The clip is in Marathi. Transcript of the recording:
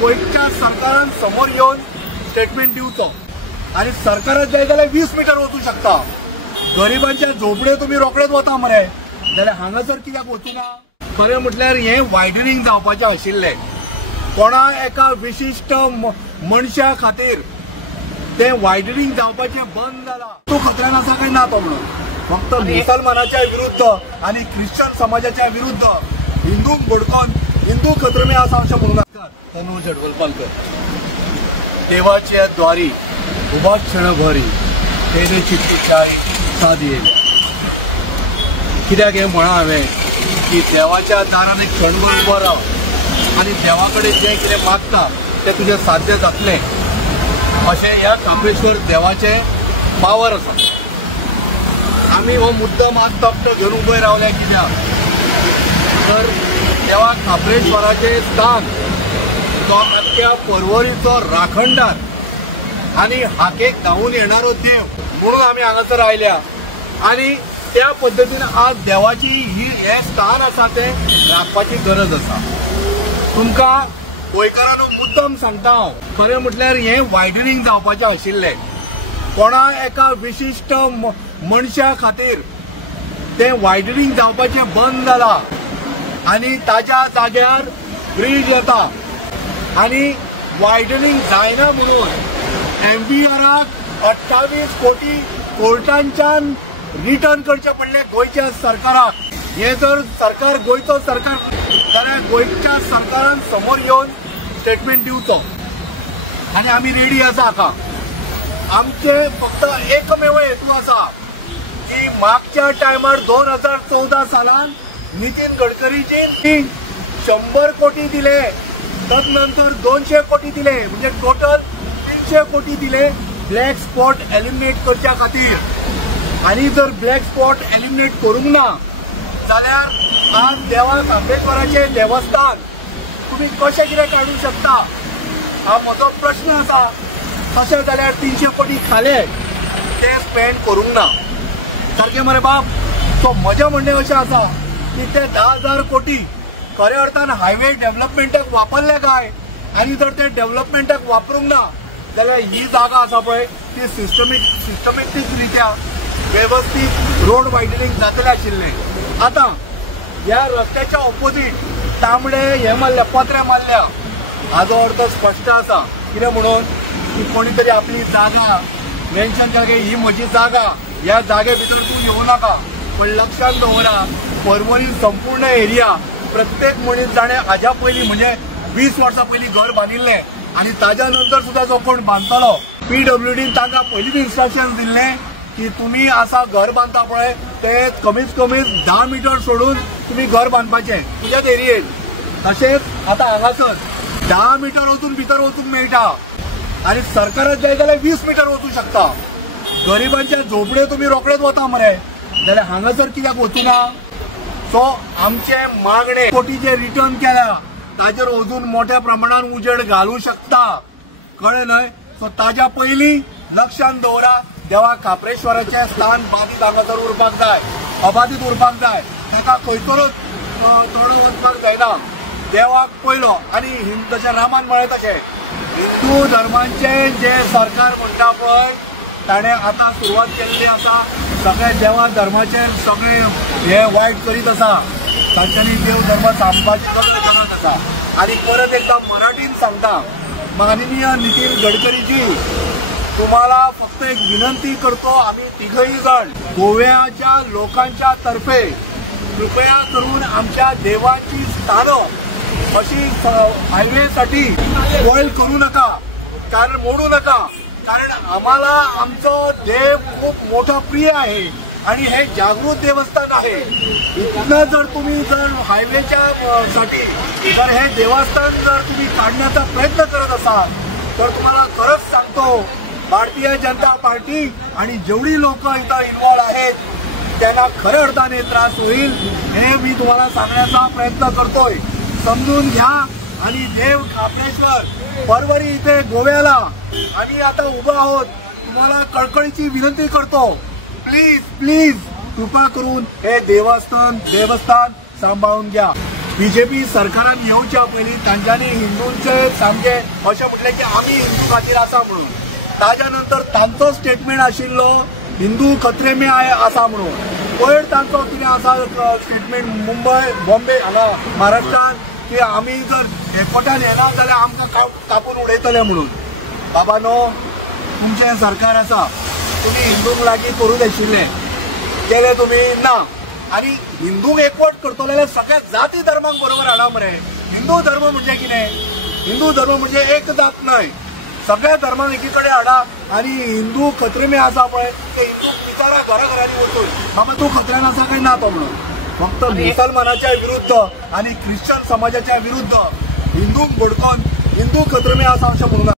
गोयच्या सरकारान समोर येऊन स्टेटमेंट दिवचो आणि सरकारात जाय जाल्यार 20 मीटर वचू शकता। गरिबांच्या झोपड्यो तुम्ही रोखडेच वता मरे जाल्यार हांगासर कित्याक वचूना? खरें म्हटल्यार हे वायडनिंग जावपाचें आशिल्लें कोणा एका विशिष्ट मनशा खातीर ते वायडनिंग जावपाचें बंद जाला। तो खतऱ्यान आसा काय ना तो म्हणून फक्त मुसलमानाच्या विरुद्ध आणि ख्रिश्चन समाजाच्या विरुद्ध हिंदूंक भडकोवन हिंदू खतरमे आसा अशें म्हणून नाका। तनुज हडवलपालकर देवाचे द्वारी उबा क्षण भरी तेने चित्तीच्या साद येईल। कित्याक हें म्हणा हांवें की देवाच्या दारान एक क्षणभर उबो राव आनी देवा कडेन जें कितें मागता तें तुजें साध्य जातलें अशें ह्या कांबळेश्वर देवाचें पावर आसा। आमी हो मुद्दम आज तपटो घेवन उबे रावले कित्याक तर देवा कांबळेश्वराचें स्थान तो अख्ख्या पर्वरीचो राखणदार आनी हाकेक धांवून येणारो देव म्हणून आमी हांगासर आयल्या आनी त्या पद्दतीन आज देवाची ही हे स्थान आसा तें राखपाची गरज आसा। तुमकां गोंयकारांनो मुद्दम सांगता हांव खरें म्हटल्यार हें वायडनिंग जावपाचें आशिल्लें कोणा एका विशिष्ट मनशा खातीर तें वायडनिंग जावपाचें बंद जाला आनी ताच्या जाग्यार ब्रिज येता आनी वायडनिंग जायना म्हणून MBRाक 28 कोटी कोर्टांच्यान रिटर्न करचे पडले गोंयच्या सरकाराक। हे जर सरकार गोंयचो सरकार जाल्यार गोंयच्या सरकारान समोर येवन स्टेटमेंट दिवचो आनी आमी रेडी आसा हाका। आमचे फक्त एकमेव हेतू आसा की मागच्या टायमार 2014 सालान नितीन गडकरीजी 100 कोटी दिले तदनंतर 200 कोटी दिले म्हणजे टोटल 300 कोटी दिले ब्लॅक स्पॉट एलिमिनेट करच्या खातीर आनी जर ब्लॅक स्पॉट एलिमिनेट करूंक ना जाल्यार आज देवा कांबळेश्वराचें देवस्थान तुम्ही कशें कितें काडूंक शकता हा म्हजो प्रश्न आसा। तशें जाल्यार 300 कोटी खाले ते स्पेंड करूंक ना सारकें मरे बाप। सो म्हजें म्हणणें अशें आसा की ते 10,000 कोटी खऱ्या अर्थान हायवे डेव्हलपमेंटाक वापरले काय आनी जर ते डेव्हलपमेंटाक वापरूंक ना जाल्यार ही जागा आसा पळय ती सिस्टमॅटीक रित्या व्यवस्थित रोड वायडनिंग जातलें आशिल्लें। आतां ह्या रस्त्याच्या ऑपोजीट तांबडे हे मारल्या पत्रे मारल्या हाजो अर्थ स्पश्ट आसा कितें म्हणून की कोणी तरी आपली जागा मेन्शन केली की ही म्हजी जागा ह्या जागे भितर तूं येवं नाका पण लक्षात दवरा पर्वरी संपूर्ण एरिया प्रत्येक मनीस जाणे हाज्या पयलीं म्हणजे 20 वर्सां पयलीं घर बांदिल्लें आनी ताज्या नंतर सुद्दां जो कोण बांदतलो PWDन तांकां पयलींच इन्स्ट्रक्शन दिल्लें की तुम्ही आसा घर बांदता पळय ते कमीत कमी 10 मीटर सोडून तुम्ही घर बांदपाचें तुज्याच एरियेन। तशेंच आतां हांगासर 10 मीटर वचून भितर वचूंक मेळटा आनी सरकारात जाय जाल्यार 20 मीटर वचूं शकता। गरिबांच्या झोपड्यो तुम्ही रोखडेच वता मरे जाल्यार हांगासर कित्याक वचूना? सो आमचे मागणे कोटीचे रिटर्न केल्या ताजेर अजून मोठ्या प्रमाणात उजेड घालू शकता कळ्ळें न्हय। सो ताज्या पयलीं लक्षात दवरा देवा कांबळेश्वराचें स्थान बाधित हांगासर उरपाक जाय अबाधित उरपाक जाय ताका खंयसरूच तोडून वचपाक जायना। देवाक पयलो आनी जशें रामान म्हळें तशें हिंदू धर्माचें जे सरकार म्हणटा पळय ताणें आतां सुरवात केल्ली आसा सगळे देवा धर्माचे सगळे हे वायट करीत आसा तांच्यांनी देव धर्म सांबाळपाची गरज करत आसा। आनी परत एकदा मराठीन सांगता माननीय नितीन गडकरीजी तुम्हाला फक्त एक विनंती करतो आम्ही तिघही जण गोव्याच्या लोकांच्या तर्फे कृपया करून आमच्या देवाची स्थानं अशी हायवेसाठी बॉईल करू नका कारण मोडू नका कारण आम्हाला आमचं देव खूप मोठा प्रिय आहे आणि हे जागृत देवस्थान आहे। इथनं जर तुम्ही जर हायवेच्या साठी जर हे देवस्थान जर तुम्ही काढण्याचा प्रयत्न करत असाल तर तुम्हाला खरंच सांगतो भारतीय जनता पार्टी आणि जेवढी लोक इथं इन्व्हॉल्व आहेत त्यांना खऱ्या अर्थाने त्रास होईल हे मी तुम्हाला सांगण्याचा प्रयत्न करतोय। समजून घ्या आणि देव कांबळेश्वर पर्वरी इथे गोव्याला आम्ही आता उभं आहोत तुम्हाला कळकळीची विनंती करतो प्लीज प्लीज कृपा करून हे देवस्थान सांभाळून घ्या। बीजेपी सरकारान येवच्या पयलीं तांच्यांनी हिंदूंचे सामके अशें म्हटलें की आमी हिंदू खातीर आसा म्हणून. ताज्या नंतर तांचो स्टेटमेंट आशिल्लो हिंदू खतरे में आसा म्हणून. पयर तांचो कितें आसा स्टेटमेंट मुंबय बॉम्बे हांगा महाराष्ट्रान की आमी जर एकवटान येना जाल्यार आमकां कापून उडयतले म्हणून. बाबा नो, तुमचें सरकार आसा, तुमी हिंदूंक लागीं करूंक आशिल्लें, केलें तुमी ना. आणि हिंदूंक एकवट करतले जाल्यार सगळ्या जाती धर्मांक बरोबर हाडा मरे. हिंदू धर्म म्हणजे कितें? हिंदू धर्म म्हणजे एक जात न्हय, सगळ्या धर्मांक एकी कडेन हाडा. आणि हिंदू खत्रे में आसा पळय ते हिंदूक विचारा घराघरांनी वचून बाबा तूं खत्र्यान आसा काय ना तो म्हणून. फक्त मुसलमानाच्या विरुद्ध आणि ख्रिश्चन समाजाच्या विरुद्ध हिंदूंक भडकोवन हिंदू खत्रे में आसा अशें म्हणून